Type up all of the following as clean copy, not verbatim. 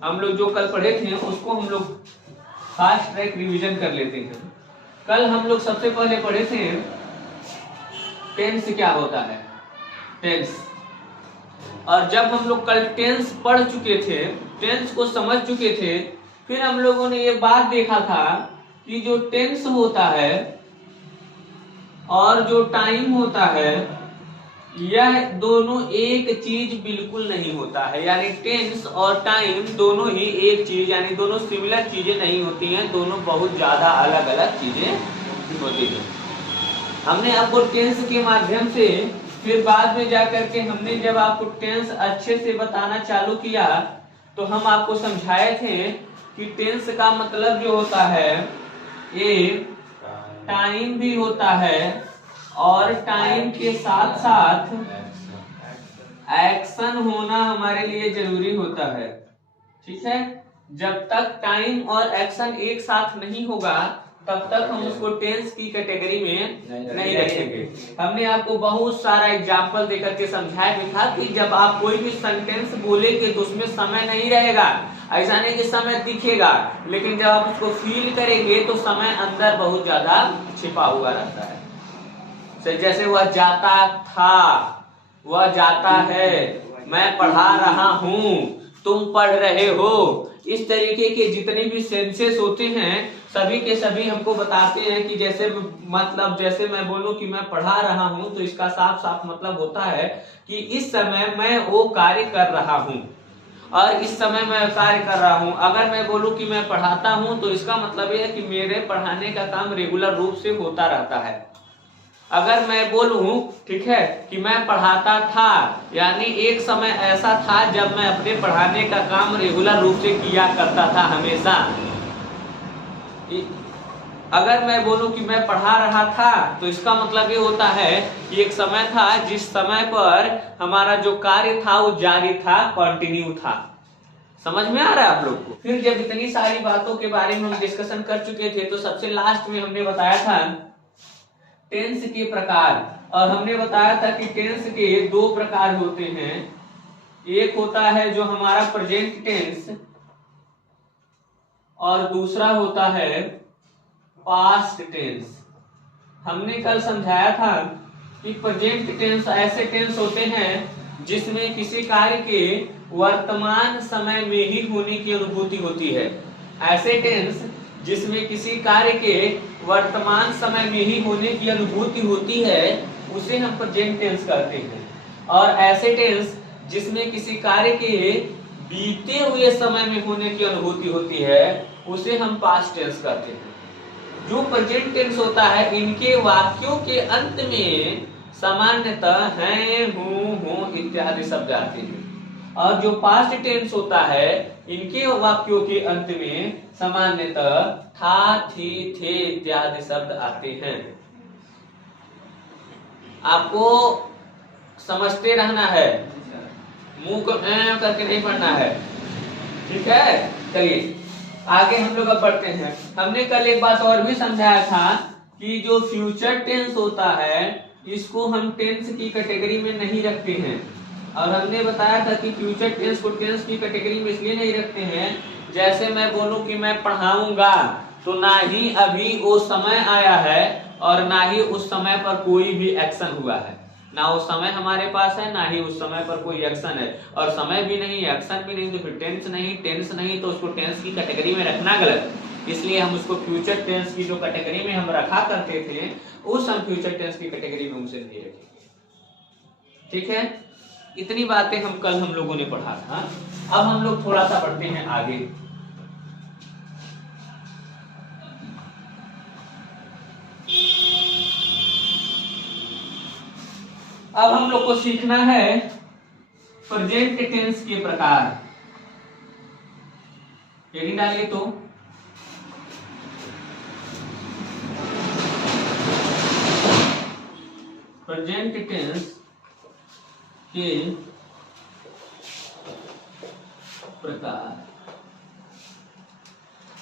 हम लोग जो कल पढ़े थे उसको हम लोग फास्ट ट्रैक रिवीजन कर लेते हैं। कल हम लोग सबसे पहले पढ़े थे टेंस क्या होता है, टेंस। और जब हम लोग कल टेंस पढ़ चुके थे, टेंस को समझ चुके थे, फिर हम लोगों ने ये बात देखा था कि जो टेंस होता है और जो टाइम होता है, यह दोनों एक चीज बिल्कुल नहीं होता है। यानी टेंस और टाइम दोनों ही एक चीज, यानी दोनों सिमिलर चीजें नहीं होती हैं, दोनों बहुत ज्यादा अलग अलग चीजें होती हैं। हमने आपको टेंस के माध्यम से, फिर बाद में जाकर के हमने जब आपको टेंस अच्छे से बताना चालू किया तो हम आपको समझाए थे कि टेंस का मतलब जो होता है एक टाइम भी होता है और टाइम के साथ साथ एक्शन होना हमारे लिए जरूरी होता है। ठीक है, जब तक टाइम और एक्शन एक साथ नहीं होगा तब तक हम उसको टेंस की कैटेगरी में नहीं रखेंगे। हमने आपको बहुत सारा एग्जाम्पल देकर के समझाया भी था कि जब आप कोई भी सेंटेंस बोलेंगे तो उसमें समय नहीं रहेगा। ऐसा नहीं कि समय दिखेगा, लेकिन जब आप उसको फील करेंगे तो समय अंदर बहुत ज्यादा छिपा हुआ रहता है। जैसे वह जाता था, वह जाता है, मैं पढ़ा रहा हूं, तुम पढ़ रहे हो। इस तरीके के जितने भी सेंसेस होते हैं सभी के सभी हमको बताते हैं कि जैसे मतलब जैसे मैं बोलूं कि मैं पढ़ा रहा हूं तो इसका साफ साफ मतलब होता है कि इस समय मैं वो कार्य कर रहा हूं और इस समय मैं कार्य कर रहा हूं। अगर मैं बोलूं कि मैं पढ़ाता हूं तो इसका मतलब यह है कि मेरे पढ़ाने का काम रेगुलर रूप से होता रहता है। अगर मैं बोलूं ठीक है कि मैं पढ़ाता था, यानी एक समय ऐसा था जब मैं अपने पढ़ाने का काम रेगुलर रूप से किया करता था हमेशा। अगर मैं बोलूं कि मैं पढ़ा रहा था तो इसका मतलब ये होता है कि एक समय था जिस समय पर हमारा जो कार्य था वो जारी था, कंटिन्यू था। समझ में आ रहा है आप लोग को? फिर जब इतनी सारी बातों के बारे में हम डिस्कशन कर चुके थे तो सबसे लास्ट में हमने बताया था टेंस के प्रकार, और हमने बताया था कि टेंस के दो प्रकार होते हैं। एक होता है जो हमारा प्रेजेंट टेंस और दूसरा होता है पास्ट टेंस। हमने कल समझाया था कि प्रेजेंट टेंस ऐसे टेंस होते हैं जिसमें किसी कार्य के वर्तमान समय में ही होने की अनुभूति होती है। ऐसे टेंस जिसमें किसी कार्य के वर्तमान समय में ही होने की अनुभूति होती है उसे हम प्रेजेंट टेंस कहते हैं। और ऐसे टेंस जिसमें किसी कार्य के बीते हुए समय में होने की अनुभूति होती है उसे हम पास्ट टेंस कहते हैं। जो प्रेजेंट टेंस होता है इनके वाक्यों के अंत में सामान्यतः हैं, हूं इत्यादि शब्द आते हैं, और जो पास्ट टेंस होता है इनके वाक्यों के अंत में सामान्यतः था, थी, थे इत्यादि शब्द आते हैं। आपको समझते रहना है, मुंह को करके नहीं पढ़ना है। ठीक है, चलिए आगे हम लोग अब बढ़ते हैं। हमने कल एक बात और भी समझाया था कि जो फ्यूचर टेंस होता है इसको हम टेंस की कैटेगरी में नहीं रखते हैं। और हमने बताया था कि फ्यूचर टेंस को टेंस की कैटेगरी में इसलिए नहीं रखते हैं, जैसे मैं बोलूं कि मैं पढ़ाऊंगा तो ना ही अभी वो समय आया है और ना ही उस समय पर कोई भी एक्शन हुआ है। ना वो समय हमारे पास है ना ही उस समय पर कोई एक्शन है, और समय भी नहीं एक्शन भी नहीं तो फिर टेंस नहीं, टेंस नहीं तो उसको टेंस की कैटेगरी में रखना गलत। इसलिए हम उसको फ्यूचर टेंस की जो कैटेगरी में हम रखा करते थे उस हम फ्यूचर टेंस की कैटेगरी में उसे नहीं रखेंगे। ठीक है, इतनी बातें हम कल हम लोगों ने पढ़ा था। अब हम लोग थोड़ा सा बढ़ते हैं आगे। अब हम लोग को सीखना है प्रेजेंट टेंस के प्रकार। हेडिंग डालिए तो प्रेजेंट टेंस के प्रकार।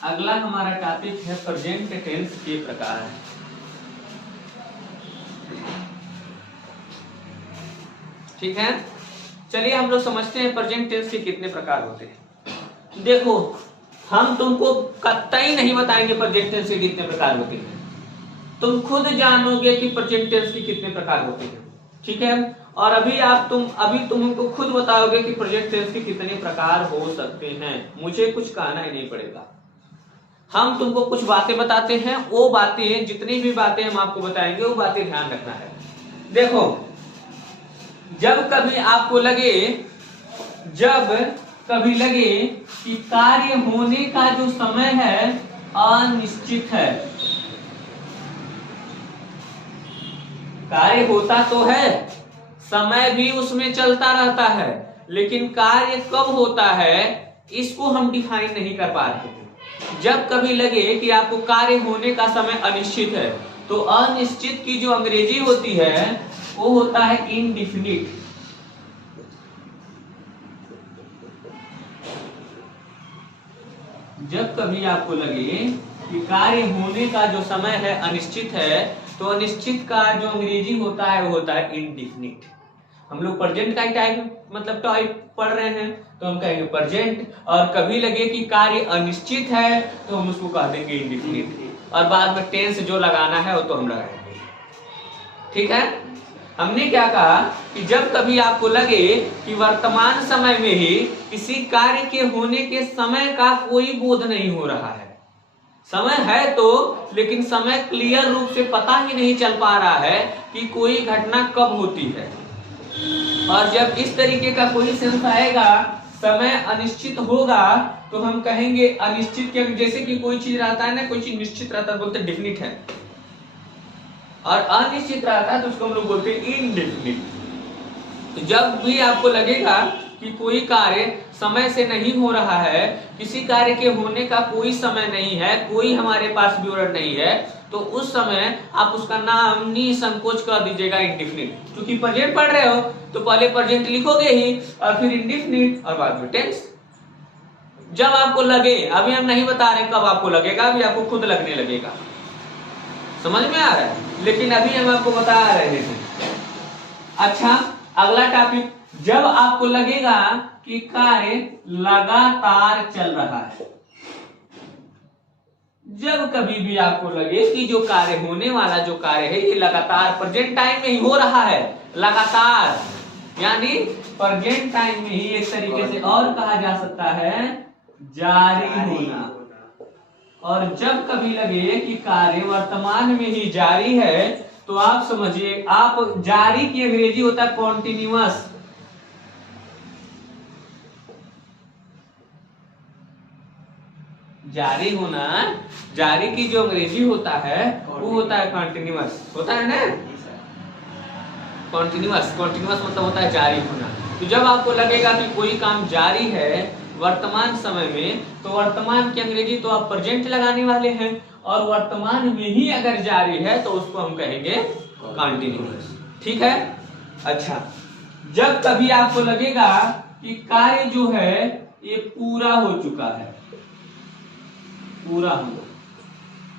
अगला हमारा टॉपिक है प्रेजेंट टेंस के प्रकार। ठीक है, चलिए हम लोग समझते हैं प्रेजेंट टेंस के कितने प्रकार होते हैं। देखो हम तुमको कतई नहीं बताएंगे प्रेजेंट टेंस के कितने प्रकार होते हैं, तुम खुद जानोगे कि प्रेजेंट टेंस के कितने प्रकार होते हैं, ठीक है। और अभी तुम हमको खुद बताओगे कि प्रेजेंट टेंस के कितने प्रकार हो सकते हैं, मुझे कुछ कहना ही नहीं पड़ेगा। हम तुमको कुछ बातें बताते हैं, वो बातें जितनी भी बातें हम आपको बताएंगे वो बातें ध्यान रखना है। देखो जब कभी लगे कि कार्य होने का जो समय है अनिश्चित है, कार्य होता तो है, समय भी उसमें चलता रहता है, लेकिन कार्य कब होता है इसको हम डिफाइन नहीं कर पा रहे हैं। जब कभी लगे कि आपको कार्य होने का समय अनिश्चित है, तो अनिश्चित की जो अंग्रेजी होती है वो होता है इनडिफिनिट। जब कभी आपको लगे कि कार्य होने का जो समय है अनिश्चित है, तो अनिश्चित का जो अंग्रेजी होता है वो होता है इनडिफिनिट। हम लोग प्रेजेंट का टाइप मतलब टाइप पढ़ रहे हैं तो हम कहेंगे प्रेजेंट, और कभी लगे कि कार्य अनिश्चित है तो हम उसको कह देंगे इंडिफिनिट, और बाद में टेंस जो लगाना है वो तो हम लगाएंगे, ठीक है। हमने क्या कहा कि जब कभी आपको लगे कि वर्तमान समय में ही किसी कार्य के होने के समय का कोई बोध नहीं हो रहा है, समय है तो लेकिन समय क्लियर रूप से पता ही नहीं चल पा रहा है कि कोई घटना कब होती है, और जब इस तरीके का कोई सेंस आएगा समय अनिश्चित होगा तो हम कहेंगे अनिश्चित के, जैसे कि कोई चीज रहता है ना, कोई चीज निश्चित रहता है बोलते डेफिनिट है, और अनिश्चित रहता है तो उसको हम लोग बोलते हैं इनडेफिनिट। तो जब भी आपको लगेगा कि कोई कार्य समय से नहीं हो रहा है, किसी कार्य के होने का कोई समय नहीं है, कोई हमारे पास विवरण नहीं है, तो उस समय आप उसका नाम निसंकोच कर दीजिएगा इंडिफिनिट। क्योंकि प्रेजेंट पढ़ रहे हो तो पहले प्रेजेंट लिखोगे ही और फिर इंडिफिनिट और बाद में टेंस। जब आपको लगे, अभी हम नहीं बता रहे कब आपको लगेगा, अभी आपको खुद लगने लगेगा, समझ में आ रहा है, लेकिन अभी हम आपको बता रहे हैं। अच्छा अगला टॉपिक, जब आपको लगेगा कि कार्य लगातार चल रहा है, जब कभी भी आपको लगे कि जो कार्य होने वाला जो कार्य है ये लगातार प्रेजेंट टाइम में ही हो रहा है, लगातार यानी प्रेजेंट टाइम में ही, एक तरीके से और कहा जा सकता है जारी होना। और जब कभी लगे कि कार्य वर्तमान में ही जारी है, तो आप समझिए, आप जारी की अंग्रेजी होता है कॉन्टिन्यूअस, जारी होना, जारी की जो अंग्रेजी होता है वो होता है कॉन्टिन्यूअस, होता है ना, कॉन्टिन्यूअस मतलब होता है जारी होना। तो जब आपको लगेगा कि कोई काम जारी है वर्तमान समय में, तो वर्तमान की अंग्रेजी तो आप प्रेजेंट लगाने वाले हैं, और वर्तमान में ही अगर जारी है तो उसको हम कहेंगे कॉन्टिन्यूअस, ठीक है। अच्छा जब कभी आपको लगेगा कि कार्य जो है ये पूरा हो चुका है, पूरा हो,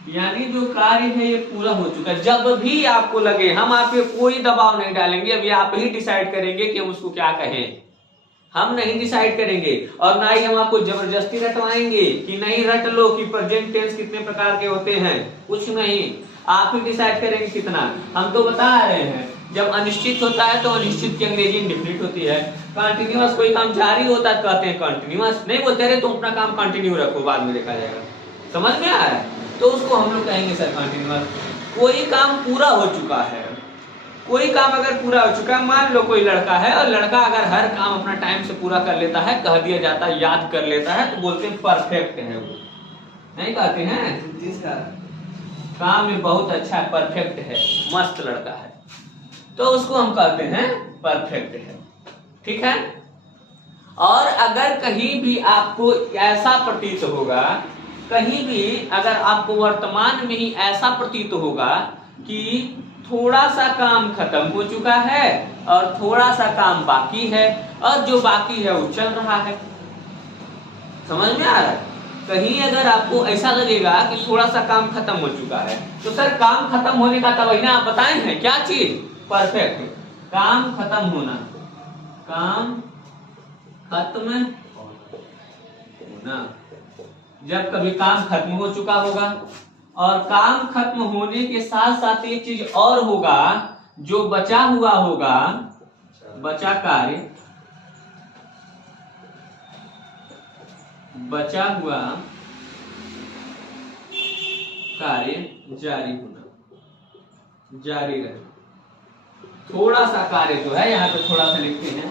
यानी जो कार्य है ये पूरा हो चुका है, जब भी आपको लगे, हम आप पे कोई दबाव नहीं डालेंगे, अभी आप ही डिसाइड करेंगे कि हम उसको क्या कहें, हम नहीं डिसाइड करेंगे, और ना ही हम आपको जबरदस्ती रटवाएंगे कि नहीं रट लो कि प्रेजेंट टेंस कितने प्रकार के होते हैं, कुछ नहीं, आप ही डिसाइड करेंगे कितना। हम तो बता रहे हैं जब अनिश्चित होता है तो अनिश्चित की अंग्रेजी इंडेफिनिट होती है, कंटिन्यूअस कोई काम जारी होता है कहते हैं कंटिन्यूअस, नहीं बोलते अरे तुम अपना काम कंटिन्यू रखो बाद में देखा जाएगा, समझ में आ रहा है, तो उसको हम लोग कहेंगे सर कंटिन्यूअस। कोई काम पूरा हो चुका है, कोई काम अगर पूरा हो चुका है, मान लो कोई लड़का है और लड़का अगर हर काम अपना टाइम से पूरा कर लेता है, कह दिया जाता है याद कर लेता है, तो बोलते हैं परफेक्ट है वो, नहीं कहते हैं जिसका काम में बहुत अच्छा है, परफेक्ट है, मस्त लड़का है, तो उसको हम कहते हैं परफेक्ट है, ठीक है। और अगर कहीं भी आपको ऐसा प्रतीत होगा, कहीं भी अगर आपको वर्तमान में ही ऐसा प्रतीत होगा कि थोड़ा सा काम खत्म हो चुका है और थोड़ा सा काम बाकी है, और जो बाकी है वो चल रहा है, समझ में आ रहा है, कहीं अगर आपको ऐसा लगेगा कि थोड़ा सा काम खत्म हो चुका है, तो सर काम खत्म होने का तब ना आप बताए हैं क्या चीज, परफेक्ट, काम खत्म होना, काम खत्म होना। जब कभी काम खत्म हो चुका होगा, और काम खत्म होने के साथ साथ एक चीज और होगा, जो बचा हुआ होगा, बचा हुआ कार्य जारी होना, जारी रहे। थोड़ा सा कार्य जो है यहाँ पे थोड़ा सा लिखते हैं,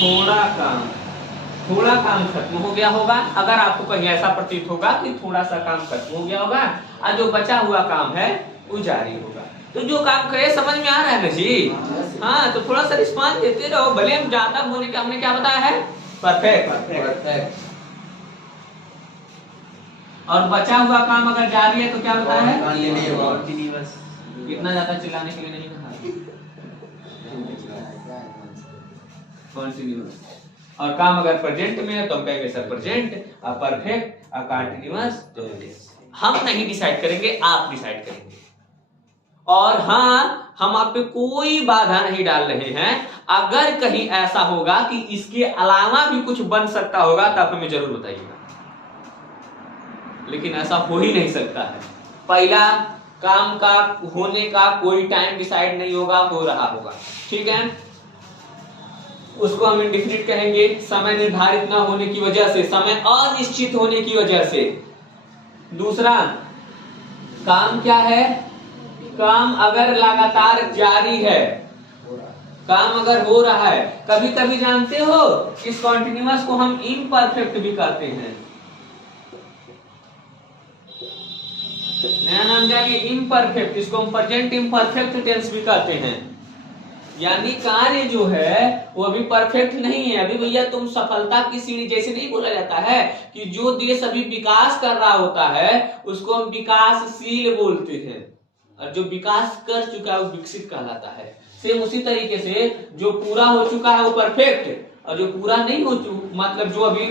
थोड़ा काम खत्म हो गया होगा। अगर आपको कहीं ऐसा प्रतीत होगा कि थोड़ा सा काम खत्म हो गया होगा और जो बचा हुआ काम है वो जारी होगा। तो जो काम करे समझ में आ रहा है ना जी? हाँ, तो थोड़ा सा रिस्पॉन्स देते रहो, भले हम ज्यादा बोले कि हमने क्या बताया है, परफेक्ट। और बचा हुआ काम अगर जारी है तो क्या बताया है, कॉन्टिन्यूअस। इतना ज्यादा चिल्लाने के लिए नहीं कहा, कॉन्टिन्यूअस। और काम अगर प्रेजेंट में है तो हम कहेंगे सर प्रेजेंट, परफेक्ट, कंटीन्यूअस। हम नहीं डिसाइड करेंगे, आप डिसाइड करेंगे। और हाँ, हम आप पे कोई बाधा नहीं डाल रहे हैं। अगर कहीं ऐसा होगा कि इसके अलावा भी कुछ बन सकता होगा तो आप हमें जरूर बताइएगा, लेकिन ऐसा हो ही नहीं सकता है। पहला काम का होने का कोई टाइम डिसाइड नहीं होगा, हो रहा होगा, ठीक है। उसको हम इंडिफिनिट कहेंगे, समय निर्धारित ना होने की वजह से, समय अनिश्चित होने की वजह से। दूसरा काम क्या है, काम अगर लगातार जारी है, काम अगर हो रहा है। कभी कभी जानते हो इस कॉन्टिन्यूअस को हम इम्परफेक्ट भी कहते हैं। नया नाम जानिए, इम्परफेक्ट। इसको हम प्रेजेंट इम्परफेक्ट टेंस भी कहते हैं। यानी कार्य जो है वो अभी परफेक्ट नहीं है। अभी भैया तुम सफलता की सीढ़ी, जैसे नहीं बोला जाता है कि जो देश अभी विकास कर रहा होता है उसको हम विकासशील बोलते हैं, और जो विकास कर चुका है वो विकसित कहलाता है। सेम उसी तरीके से जो पूरा हो चुका है वो परफेक्ट, और जो पूरा नहीं हो चुका, मतलब जो अभी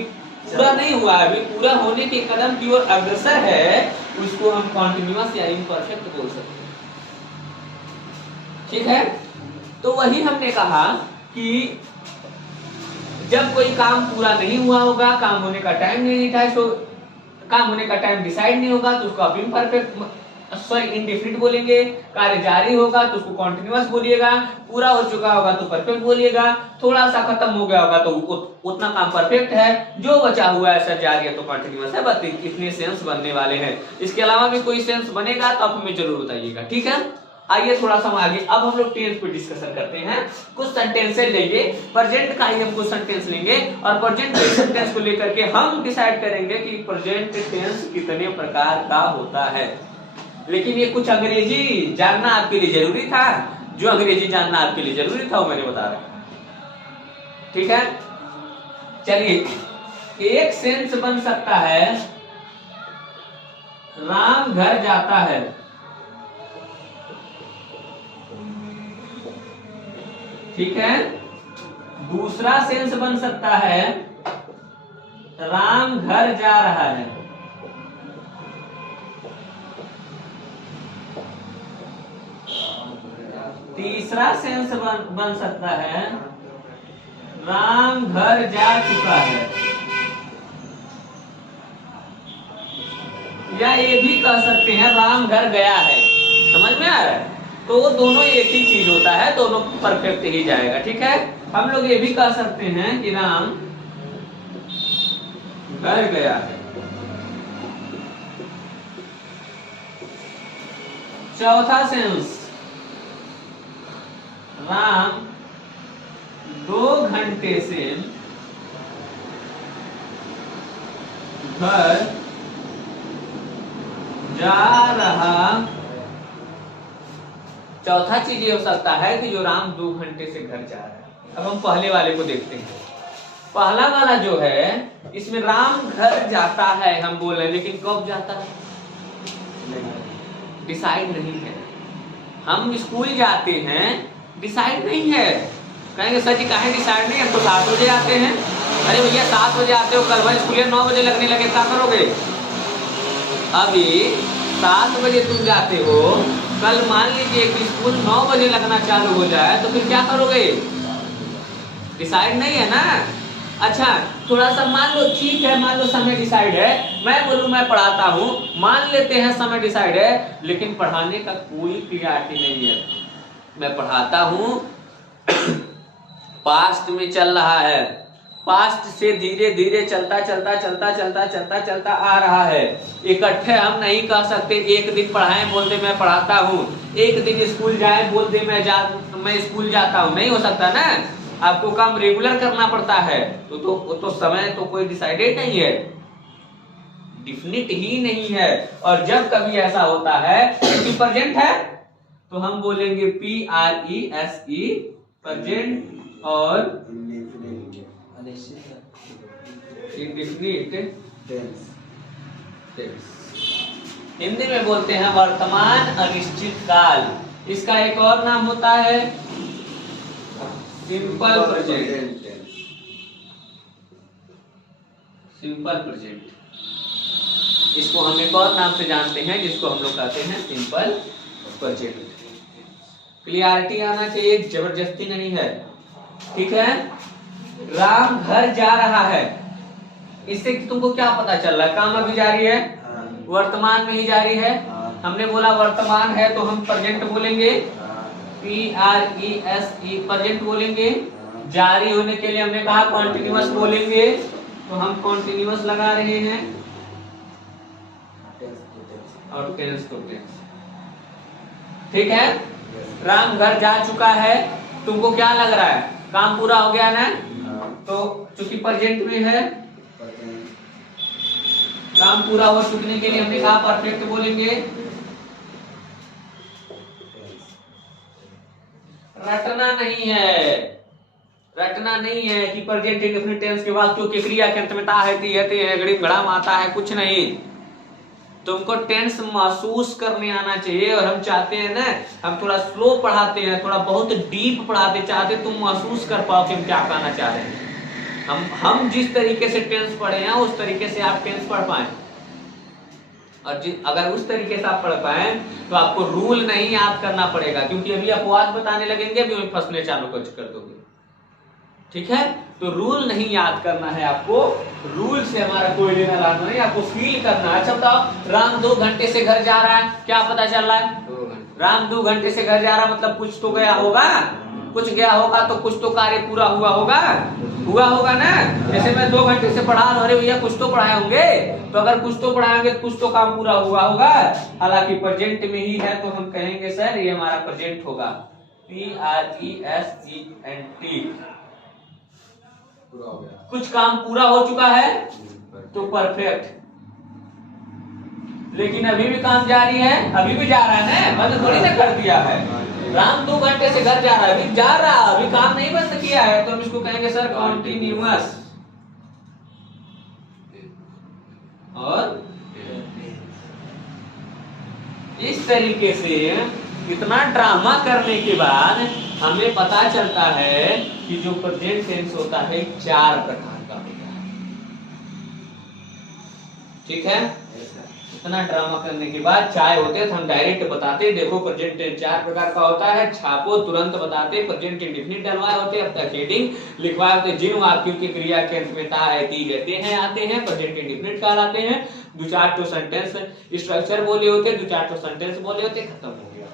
पूरा नहीं हुआ है, अभी पूरा होने के कदम की ओर अग्रसर है, उसको हम कॉन्टिन्यूअस या इम्परफेक्ट बोल सकते हैं, ठीक है। तो वही हमने कहा कि जब कोई काम पूरा नहीं हुआ होगा, काम होने का टाइम नहीं था, तो काम होने का टाइम डिसाइड नहीं होगा तो उसको आप इम्परफेक्ट इंडिफिनिट बोलेंगे। कार्य जारी होगा तो उसको कॉन्टिन्यूअस बोलिएगा, पूरा हो चुका होगा तो परफेक्ट बोलिएगा, थोड़ा सा खत्म हो गया होगा तो उतना काम परफेक्ट है, जो बचा हुआ है सर जारी है तो कॉन्टिन्यूअस है। बस इतने सेंस बनने वाले हैं। इसके अलावा भी कोई सेंस बनेगा तो आप हमें जरूर बताइएगा, ठीक है। आइए थोड़ा सा आगे, अब हम लोग टेंस पे डिस्कशन करते हैं। कुछ सेंटेंसेस लेंगे, प्रेजेंट का ही हम कुछ सेंटेंस लेंगे, और प्रेजेंट के सेंटेंस को लेकर के हम डिसाइड करेंगे कि प्रेजेंट टेंस कितने प्रकार का होता है। लेकिन ये कुछ अंग्रेजी जानना आपके लिए जरूरी था, जो अंग्रेजी जानना आपके लिए जरूरी था वो मैंने बता रहा, ठीक है। चलिए, एक सेंस बन सकता है राम घर जाता है, ठीक है। दूसरा सेंस बन सकता है राम घर जा रहा है, तीसरा सेंस बन सकता है राम घर जा चुका है, या ये भी कह सकते हैं राम घर गया है। समझ में आ रहा है? तो वो दोनों एक ही चीज होता है, दोनों परफेक्ट ही जाएगा, ठीक है। हम लोग ये भी कह सकते हैं कि राम घर गया है। चौथा सेंस, राम 2 घंटे से घर जा रहा। चौथा चीज ये हो सकता है कि जो राम 2 घंटे से घर जा रहा है। अब हम पहले वाले को देखते हैं। पहला वाला जो है इसमें राम घर जाता है हम बोल रहे हैं, लेकिन कब जाता है डिसाइड नहीं है। हम स्कूल जाते हैं, डिसाइड नहीं है। कहेंगे सर जी काहे डिसाइड नहीं है, तो 7 बजे आते हैं। अरे भैया 7 बजे आते हो, कल स्कूल 9 बजे लगने लगे, क्या करोगे? अभी 7 बजे तुम जाते हो कल मान लीजिए कि स्कूल 9 बजे लगना चालू हो जाए तो फिर क्या करोगे? डिसाइड नहीं है ना। अच्छा थोड़ा सा मान लो, ठीक है मान लो समय डिसाइड है, मैं बोलूं मैं पढ़ाता हूं, मान लेते हैं समय डिसाइड है, लेकिन पढ़ाने का कोई क्लियरिटी नहीं है। मैं पढ़ाता हूं, पास्ट में चल रहा है, पास्ट से धीरे धीरे चलता चलता चलता चलता चलता चलता आ रहा है। इकट्ठे हम नहीं कह सकते एक दिन पढ़ाएं बोल दे मैं पढ़ाता हूँ, एक दिन स्कूल जाए बोल दे मैं स्कूल जाता हूँ, नहीं हो सकता ना। आपको काम रेगुलर करना पड़ता है। तो समय तो कोई डिसाइडेड नहीं है, डिफिनिट ही नहीं है। और जब कभी ऐसा होता है कि प्रेजेंट है तो हम बोलेंगे PRESE प्रेजेंट और इंडेफिनिट टेंस। हिंदी में बोलते हैं वर्तमान अनिश्चित काल। इसका एक और नाम होता है सिंपल प्रेजेंट। सिंपल प्रेजेंट, इसको हम एक और नाम से जानते हैं जिसको हम लोग कहते हैं सिंपल प्रेजेंट। क्लियरिटी आना चाहिए, जबरदस्ती नहीं है, ठीक है। राम घर जा रहा है, इससे तुमको क्या पता चल रहा है? काम अभी जारी है, वर्तमान में ही जारी है। हमने बोला वर्तमान है तो हम प्रेजेंट बोलेंगे, PRESE प्रेजेंट बोलेंगे। जारी होने के लिए हमने कहा कॉन्टिन्यूअस बोलेंगे, तो हम कॉन्टिन्यूअस लगा रहे हैं और टेंस टू टेंस, ठीक है। राम घर जा चुका है, तुमको क्या लग रहा है? काम पूरा हो गया ना, तो चूंकि प्रेजेंट में है, काम पूरा हो चुकने के लिए हमने कहा परफेक्ट बोलेंगे। रटना नहीं है, रटना नहीं है कि प्रेजेंट इंडेफिनिट टेंस के बाद क्योंकि क्रिया के अंत में ता है, ती है, ते है, गड़िम गड़ाम आता है, कुछ नहीं। तुमको टेंस महसूस करने आना चाहिए। और हम चाहते हैं ना, हम थोड़ा स्लो पढ़ाते हैं, थोड़ा बहुत डीप पढ़ाते, चाहते तुम महसूस कर पाओ कि हम क्या कहना चाह रहे हैं। हम जिस तरीके से टेंस पढ़े हैं उस तरीके से आप टेंस पढ़ पाए, और अगर उस तरीके से आप पढ़ पाए तो आपको रूल नहीं याद करना पड़ेगा, क्योंकि अभी अपवाद बताने लगेंगे अभी फंसने चालू कर दोगे, ठीक है। तो रूल नहीं याद करना है आपको, रूल से हमारा कोई लेना देना नहीं, आपको फील करना है। अच्छा बताओ, राम 2 घंटे से घर जा रहा है, क्या पता चल रहा है? 2 घंटे। राम 2 घंटे से घर जा रहा मतलब कुछ तो गया होगा, कुछ गया होगा तो कुछ तो कार्य पूरा हुआ होगा ना। जैसे मैं 2 घंटे से पढ़ा रहा, अरे भैया कुछ तो पढ़ाए होंगे, तो अगर कुछ तो पढ़ाएंगे तो कुछ तो काम पूरा हुआ होगा। हालांकि प्रेजेंट में ही है तो हम कहेंगे सर ये हमारा प्रेजेंट होगा, PRESENT। कुछ काम पूरा हो चुका है तो परफेक्ट, लेकिन अभी भी काम जारी है, अभी भी जा रहा है ना, बंद थोड़ी ना कर दिया है। राम 2 घंटे से घर जा रहा है, अभी जा रहा, अभी काम नहीं बंद किया है, तो हम इसको कहेंगे सर कॉन्टिन्यूअस। और इस तरीके से इतना ड्रामा करने के बाद हमें पता चलता है कि जो प्रेजेंट टेंस होता है 4 प्रकार का होता है, ठीक है। इतना ड्रामा करने के बाद चाहे होते तो हम डायरेक्ट बताते, देखो प्रेजेंट टेंस 4 प्रकार का होता है, छापो तुरंत बताते। प्रेजेंट इंडेफिनिट डलवाए होते, अब तक हेडिंग लिखवाए होते, जिन वाक्यों की क्रिया के अंत में ता है, ती रहते हैं आते हैं प्रेजेंट इंडेफिनिट कहलाते हैं। 2-4 तो सेंटेंस स्ट्रक्चर बोले होते, 2-4 तो सेंटेंस बोले होते, खत्म हो गया।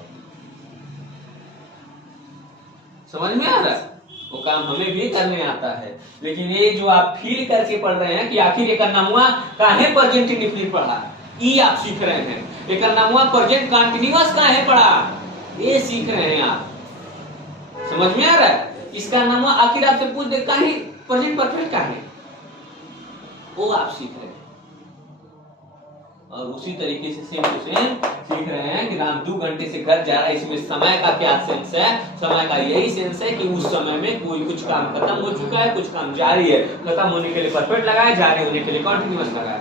समझ में आ रहा है? वो काम हमें भी करने आता है, लेकिन ये जो आप फील करके पढ़ रहे हैं कि आखिर ये करना हुआ काहे प्रेजेंट इंडेफिनिट पढ़ा, ये आप सीख रहे हैं। ये करना हुआ प्रेजेंट कंटीन्यूअस काहे पढ़ा, ये सीख रहे हैं आप। समझ में आ रहा है? इसका नाम आखिर आपसे पूछ दे काहे प्रेजेंट परफेक्ट काहे, वो आप सीख रहे हैं। और उसी तरीके से सेम टू सेम सीख रहे हैं कि राम 2 घंटे से घर जा रहा है, इसमें समय का क्या सेंस है? समय का यही सेंस है कि उस समय में कोई कुछ काम खत्म हो चुका है, कुछ काम जारी है, खत्म होने के लिए परफेक्ट लगाया, जारी होने के लिए कंटीन्यूअस लगाया।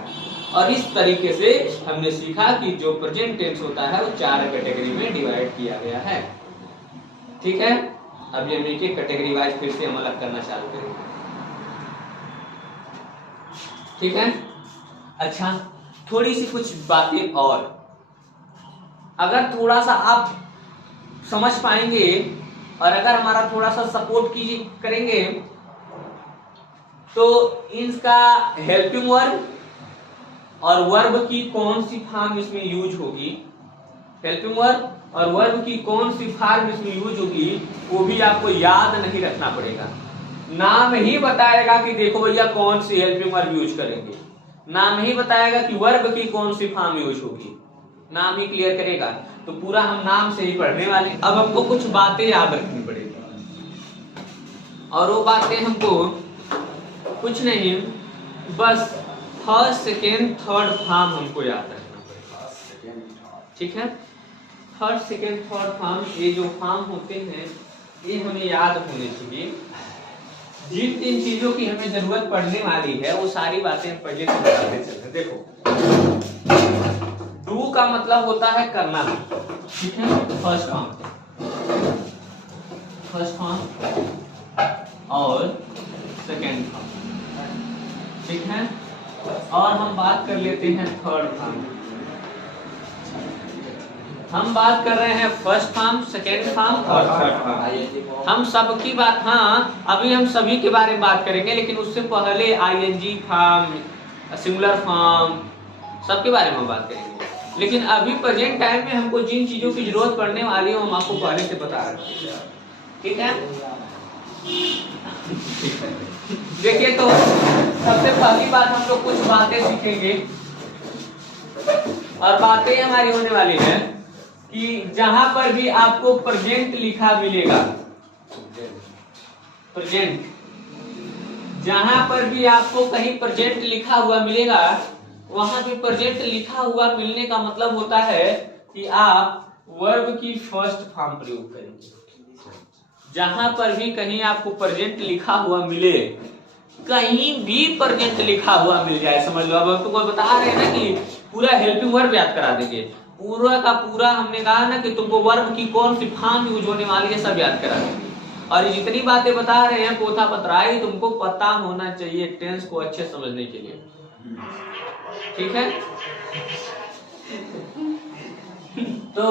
और इस तरीके से हमने सीखा कि जो प्रेजेंट टेंस होता है वो 4 कैटेगरी में डिवाइड किया गया है, ठीक है। अभी हम एक कैटेगरी वाइज फिर से हम अलग करना चालू करेंगे, ठीक है। अच्छा थोड़ी सी कुछ बातें और, अगर थोड़ा सा आप समझ पाएंगे और अगर हमारा थोड़ा सा सपोर्ट कीजिए करेंगे तो इसका हेल्पिंग वर्ब और वर्ब की कौन सी फॉर्म इसमें यूज होगी, हेल्पिंग वर्ब और वर्ब की कौन सी फॉर्म इसमें यूज होगी वो भी आपको याद नहीं रखना पड़ेगा। नाम ही बताएगा कि देखो भैया कौन सी हेल्पिंग वर्ब यूज करेंगे, नाम ही बताएगा कि वर्ब की कौन सी फॉर्म यूज होगी, नाम ही क्लियर करेगा। तो पूरा हम नाम से ही पढ़ने वाले। अब हमको कुछ बातें याद रखनी पड़ेगी और वो बातें हमको कुछ नहीं, बस फर्स्ट सेकेंड थर्ड फॉर्म हमको याद रखना पड़ेगा, ठीक है। फर्स्ट सेकेंड थर्ड फॉर्म, ये जो फॉर्म होते हैं ये हमें याद होने चाहिए। जिन तीन चीजों की हमें जरूरत पड़ने वाली है वो सारी बातें हम पहले से बताते चलते। देखो डू का मतलब होता है करना, ठीक है, फर्स्ट फॉर्म और सेकेंड फॉर्म, ठीक है। और हम बात कर लेते हैं थर्ड फॉर्म। हम बात कर रहे हैं फर्स्ट फॉर्म, सेकेंड फॉर्म और थर्ड फॉर्म। हम सबकी बात, हाँ अभी हम सभी के बारे में बात करेंगे, लेकिन उससे पहले आईएनजी फॉर्म, सिंगुलर फॉर्म, सबके बारे में बात करेंगे। लेकिन अभी प्रेजेंट टाइम में हमको जिन चीजों की जरूरत पड़ने वाली है हम आपको पहले से बता रहे हैं, ठीक है। देखिए तो सबसे पहली बात हम लोग कुछ बातें सीखेंगे और बातें हमारी होने वाली है कि जहां पर भी आपको प्रेजेंट लिखा मिलेगा, प्रेजेंट, जहां पर भी आपको कहीं प्रेजेंट लिखा हुआ मिलेगा वहां पे प्रेजेंट लिखा हुआ मिलने का मतलब होता है कि आप वर्ब की फर्स्ट फॉर्म प्रयोग करेंगे। जहां पर भी कहीं आपको प्रेजेंट लिखा हुआ मिले, कहीं भी प्रेजेंट लिखा हुआ मिल जाए, समझ लो। अब तुमको बता रहे हैं ना कि पूरा हेल्पिंग वर्ब याद करा देंगे, पूरा का पूरा हमने कहा ना कि तुमको वर्ब की कौन सी फॉर्म यूज होने वाली है सब याद करा देंगे। और जितनी बातें बता रहे हैं पोथा पतराई तुमको पता होना चाहिए टेंस को अच्छे समझने के लिए, ठीक है। तो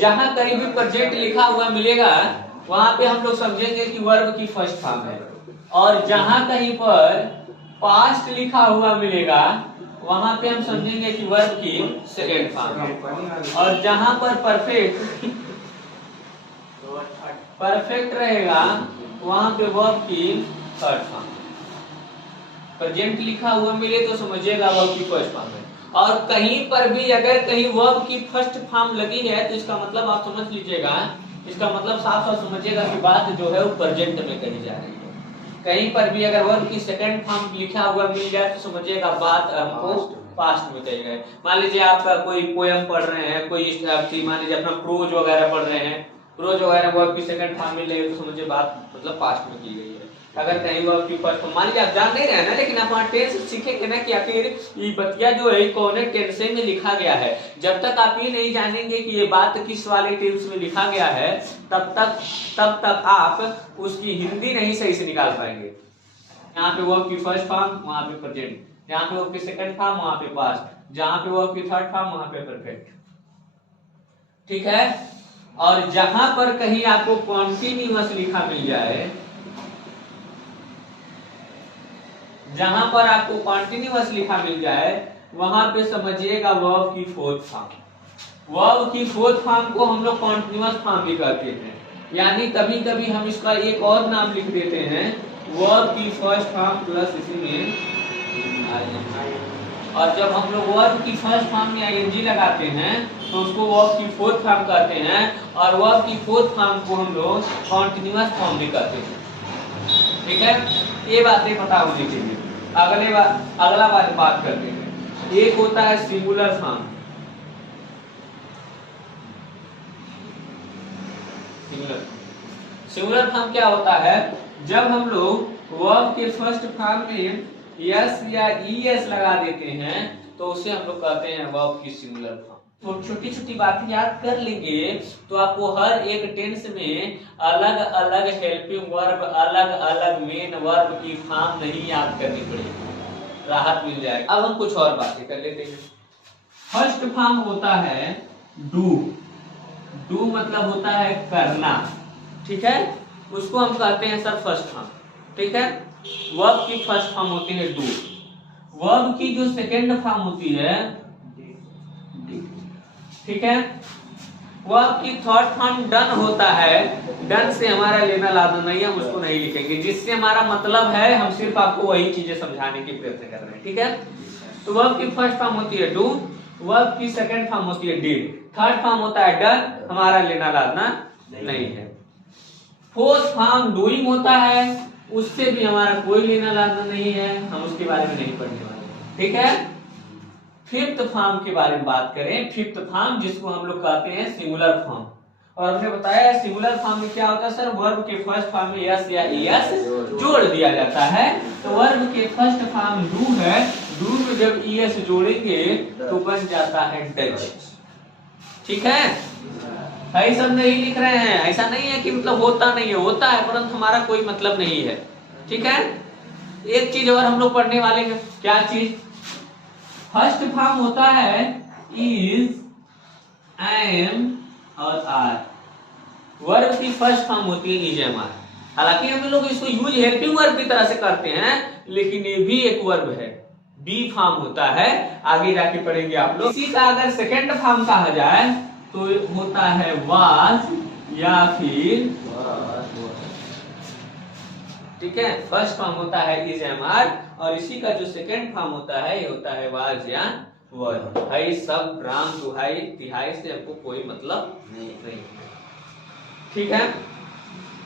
जहां कहीं भी प्रेजेंट लिखा हुआ मिलेगा वहां पे हम लोग समझेंगे कि वर्ब की फर्स्ट फॉर्म है, और जहां कहीं पर पास्ट लिखा हुआ मिलेगा वहां पे हम समझेंगे कि वर्ब की सेकेंड फॉर्म है, और जहां पर परफेक्ट रहेगा वहां पे वर्ब की थर्ड फॉर्म। प्रेजेंट लिखा हुआ मिले तो समझिएगा वर्ब की फर्स्ट फॉर्म है, और कहीं पर भी अगर कहीं वर्ब की फर्स्ट फॉर्म लगी है तो इसका मतलब आप समझ लीजिएगा, इसका मतलब साफ साफ समझिएगा कि बात जो है वो प्रेजेंट में कही जा रही है। कहीं पर भी अगर वर्ब की सेकंड फॉर्म लिखा हुआ मिल जाए तो समझिएगा बात हमको पास्ट में कही गई। मान लीजिए आपका कोई पोएम पढ़ रहे हैं, कोई मान लीजिए अपना प्रोज वगैरह पढ़ रहे हैं, प्रोज वगैरह वर्ब की सेकंड फॉर्म मिल रही है तो समझिए बात मतलब पास्ट में की गई है। अगर कहीं वर्ब की फर्स्ट फॉर्म, मान लीजिए आप जान नहीं रहे ना, लेकिन आप वहाँ टेंस सीखेंगे ना कि आखिर ये बतिया जो है कौन टेंस में लिखा गया है। जब तक आप ये नहीं जानेंगे कि ये बात किस वाले टेंस में लिखा गया है तब तक आप उसकी हिंदी नहीं सही से निकाल पाएंगे। यहाँ पे वर्ब की फर्स्ट फॉर्म, वहां पे प्रेजेंट, यहाँ पे वर्ब की सेकंड फॉर्म, वहां पे पास्ट, जहां पे वर्ब की थर्ड फॉर्म वहां पे परफेक्ट, ठीक है। और जहां पर कहीं आपको कॉन्टिन्यूअस लिखा मिल जाए, जहां पर आपको कॉन्टिन्यूअस लिखा मिल जाए वहां पे समझिएगा वर्ब की फोर्थ फॉर्म। वर्ब की फोर्थ फॉर्म को हम लोग कॉन्टिन्यूअस फॉर्म भी कहते हैं, यानी कभी कभी हम इसका एक और नाम लिख देते हैं वर्ब की फर्स्ट फॉर्म प्लस इसी में आईएनजी। और जब हम लोग वर्ब की फर्स्ट फॉर्म में आईएनजी लगाते हैं तो उसको वर्ब की फोर्थ फॉर्म कहते हैं, और वर्ब की फोर्थ फॉर्म को हम लोग कॉन्टिन्यूअस फॉर्म भी कहते हैं, ठीक है। ये बातें पता होनी चाहिए। अगला बात करते हैं। एक होता है सिंगुलर फॉर्म, सिंगुलर फॉर्म क्या होता है, जब हम लोग वर्ब के फर्स्ट फॉर्म में यस या ईएस लगा देते हैं तो उसे हम लोग कहते हैं वर्ब की सिंगुलर फॉर्म। तो छोटी छोटी बातें याद कर लेंगे तो आपको हर एक टेंस में अलग अलग हेल्पिंग वर्ब, अलग अलग मेन वर्ब की फॉर्म नहीं याद करनी पड़ेगी, राहत मिल जाएगी। अब हम कुछ और बातें कर लेते हैं। फर्स्ट फॉर्म होता है डू, डू मतलब होता है करना, ठीक है, उसको हम कहते हैं सर फर्स्ट फॉर्म, ठीक है। वर्ब की फर्स्ट फॉर्म होती है डू, वर्ब की जो सेकेंड फॉर्म होती है, ठीक है। वर्ब की थर्ड फॉर्म डन होता है, डन से हमारा लेना लाना नहीं है, हम उसको नहीं लिखेंगे, जिससे हमारा मतलब है, हम सिर्फ आपको वही चीजें समझाने की प्रयत्न कर रहे हैं, ठीक है। तो वर्ब की फर्स्ट फॉर्म होती है डू, वर्ब की सेकंड फॉर्म होती है डिड, थर्ड फॉर्म होता है डन, हमारा लेना लाना नहीं है। फोर्थ फॉर्म डूइंग होता है, उससे भी हमारा कोई लेना लाना नहीं है, हम उसके बारे में नहीं पढ़ने वाले, ठीक है। फिफ्थ फॉर्म के बारे में बात करें, फिफ्थ फॉर्म जिसको हम लोग कहते हैं सिंगुलर फॉर्म, और हमने बताया सिंगुलर फॉर्म में क्या होता है सर, वर्ब के फर्स्ट फॉर्म में यस या ईएस जोड़ दिया जाता है। तो वर्ब के फर्स्ट फॉर्म डू है, डू में जब ईएस जोड़ेंगे तो बन जाता है डज, ठीक है। भाई सब नहीं लिख रहे हैं, ऐसा नहीं है कि मतलब होता नहीं है, होता है परंतु हमारा कोई मतलब नहीं है, ठीक है। एक चीज और हम लोग पढ़ने वाले हैं, क्या चीज, फर्स्ट फॉर्म होता है इज, एम और आर, वर्ब की फर्स्ट फॉर्म होती है इज, एम, आर। हालांकि हम लोग इसको यूज हेल्पिंग वर्ब की तरह से करते हैं, लेकिन ये भी एक वर्ब है, बी फॉर्म होता है, आगे जाके पढ़ेंगे आप लोग। इसी का अगर सेकंड फॉर्म कहा जाए तो होता है वाज या फिर, ठीक है। फर्स्ट फॉर्म होता है इज, एम, आर, और इसी का जो सेकंड फॉर्म होता है ये होता है वाज या वर। भाई सब राम दुहाई तिहाई से हमको कोई मतलब नहीं, ठीक है।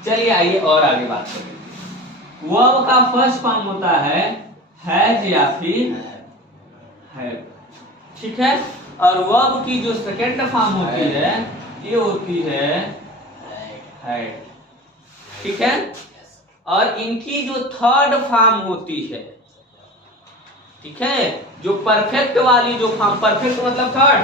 चलिए आइए और आगे बात करें। वर्ब का फर्स्ट फॉर्म होता है हैज या फिर हैव, ठीक है। और वर्ब की जो सेकंड फॉर्म होती है ये होती है हैड, ठीक है। और इनकी जो थर्ड फॉर्म होती है, ठीक है, जो परफेक्ट वाली जो फॉर्म, परफेक्ट मतलब थर्ड,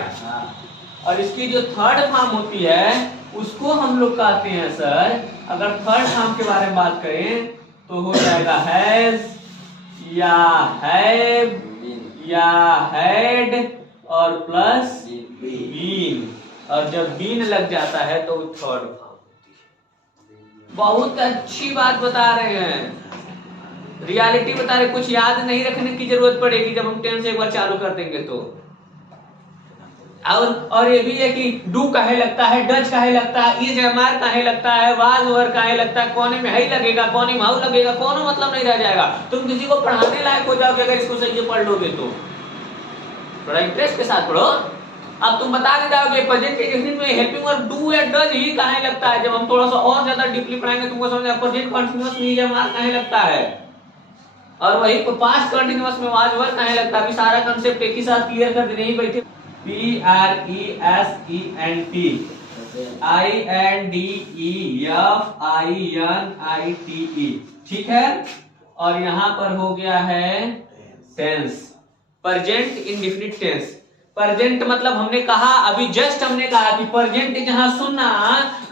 और इसकी जो थर्ड फॉर्म होती है उसको हम लोग कहते हैं सर, अगर थर्ड फॉर्म के बारे में बात करें तो हो जाएगा हैज या हैव या हैड और प्लस बीन, और जब बीन लग जाता है तो थर्ड फॉर्म होती है। बहुत अच्छी बात बता रहे हैं, रियलिटी बता रहे, कुछ याद नहीं रखने की जरूरत पड़ेगी जब हम टेंस एक बार चालू कर देंगे तो। और ये भी है कि डू काहे लगता है, डज काहे लगता है, इज, एम, आर काहे लगता है, वाज वर काहे लगता है, कोने में है लगेगा, कोने में हाउ लगेगा, कोनो मतलब नहीं रह जाएगा। तुम किसी को पढ़ाने लायक हो जाओगे अगर इसको सही से पढ़ लोगे तो, थोड़ा इंटरेस्ट के साथ पढ़ो। अब तुम बता के जाओगे प्रेजेंट कंटीन्यूअस में हेल्पिंग वर्ब डू या डज ही काहे लगता है, जब हम थोड़ा सा और ज्यादा डीपली पढ़ाएंगे तुमको समझ आएगा प्रेजेंट कंटीन्यूअस में इज, एम, आर काहे लगता है, और वही पास्ट कंटीन्यूअस में वाज वर काहे लगता है। अभी सारा कांसेप्ट एक ही साथ क्लियर कर देने ही बैठे। P R E S E N T I N D E F I N I T E, ठीक है। और यहाँ पर हो गया है tense, present indefinite tense. Present मतलब हमने कहा, अभी जस्ट हमने कहा कि प्रेजेंट जहां सुनना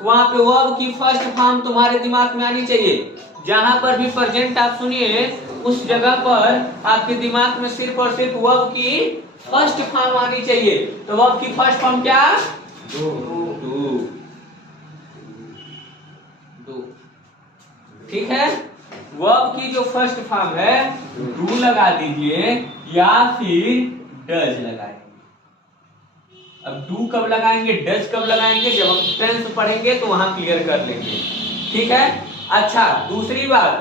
वहां पे वर्ब की फर्स्ट फॉर्म तुम्हारे दिमाग में आनी चाहिए। जहां पर भी प्रेजेंट आप सुनिए उस जगह पर आपके दिमाग में सिर्फ और सिर्फ वर्ब की फर्स्ट फॉर्म आनी चाहिए। तो वर्ब की फर्स्ट फॉर्म क्या, डू, ठीक है। वर्ब की जो फर्स्ट फॉर्म है डू लगा दीजिए या फिर डज लगाएंगे। अब डू कब लगाएंगे, डज कब लगाएंगे, जब हम टेंस पढ़ेंगे तो वहां क्लियर कर लेंगे, ठीक है। अच्छा, दूसरी बात,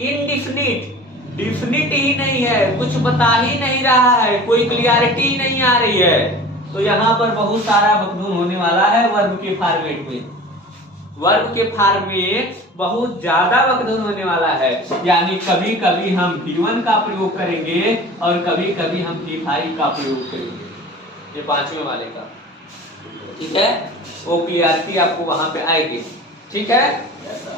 इनडिफिनिट, डिफिनिट ही नहीं है, कुछ बता ही नहीं रहा है, कोई क्लियरिटी ही नहीं आ रही है, तो यहाँ पर बहुत सारा बकधून होने वाला है वर्ब के फॉर्मेट में। वर्ब के फॉर्म में बहुत ज्यादा बकधून होने वाला है, यानी कभी कभी हम V1 का प्रयोग करेंगे और कभी कभी हम V5 का प्रयोग करेंगे, ये पांचवें वाले का, ठीक है। वो क्लियरिटी आपको वहां पे आएगी, ठीक है।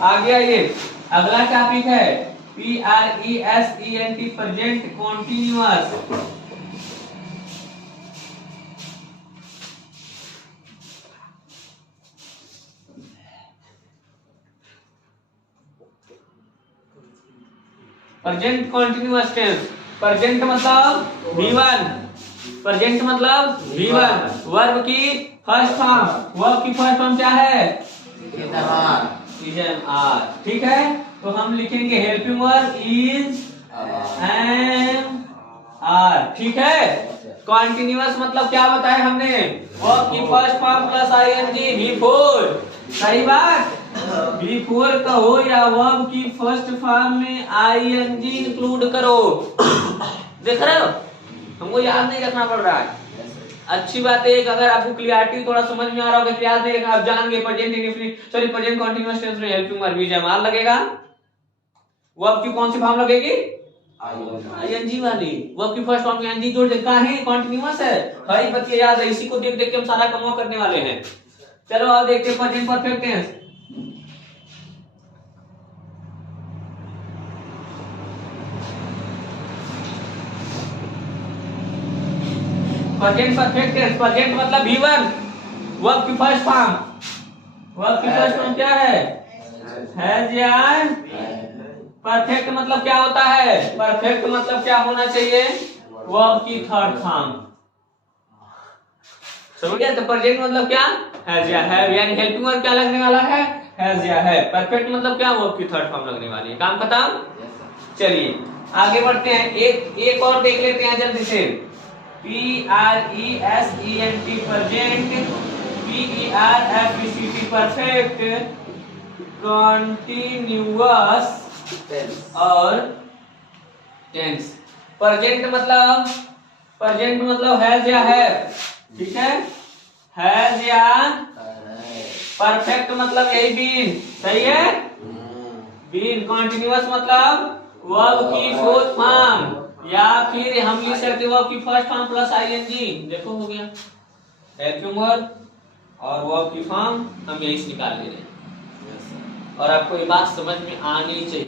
आगे आइए, अगला टॉपिक है PRESENT, present continuous. Present continuous tense, present मतलब V1, प्रेजेंट मतलब V1, वर्ब की फर्स्ट फॉर्म, वर्ब की फर्स्ट फॉर्म क्या है? Is are. ठीक है, तो हम लिखेंगे helping verb is am are. ठीक है, कॉन्टिन्यूअस मतलब क्या बताया हमने? वर्ब की first form plus ING before. सही बात, बिफोर कहो या वर्ब की फर्स्ट फॉर्म में आईएनजी इंक्लूड करो। देख रहे हो, हमको याद नहीं रखना पड़ रहा है। अच्छी बात है, अगर आपको क्लियरिटी थोड़ा समझ में आ रहा होगा तो याद नहीं रखना, आप जान गए present indefinite sorry present continuous tense में helping verb is am are लगेगा। वर्ब की कौन सी फॉर्म लगेगी? आईएनजी वाली। वर्ब की फर्स्ट फॉर्म में आईएनजी जोड़ दे, काहे कंटीन्यूअस है भाई, बत ये याद है, इसी को देख देख के हम सारा काम करने वाले हैं। चलो अब देखते हैं present perfect tense. Present perfect tense, present मतलब V1, वर्ब की फर्स्ट फॉर्म, वर्ब की फर्स्ट फॉर्म क्या है? हैज या परफेक्ट मतलब क्या होता है? परफेक्ट मतलब क्या होना चाहिए? वर्ब की थर्ड फॉर्म। समझ गया? तो प्रेजेंट मतलब क्या? हैज या हैव, यानी हेल्पिंग वर्ब क्या लगने वाला है? हैज या है। परफेक्ट मतलब क्या? वर्ब की थर्ड फॉर्म लगने वाली है। काम खत्म। चलिए आगे बढ़ते हैं, एक और देख लेते हैं जल्दी से। PRESENT present, PERFECT perfect, continuous और टेंस। प्रेजेंट मतलब हैज या है। ठीक है, हैज या परफेक्ट मतलब यही बीन। सही है, बीन। कंटीन्यूअस मतलब वर्ब की फोर्थ फॉर्म, या फिर हम लिख सकते हैं वर्ब की फर्स्ट फॉर्म प्लस आईएनजी। देखो हो गया, हेल्पिंग वर्ब और वर्ब की फॉर्म हम यही से निकाल ले रहे हैं। और आपको ये बात समझ में आनी चाहिए।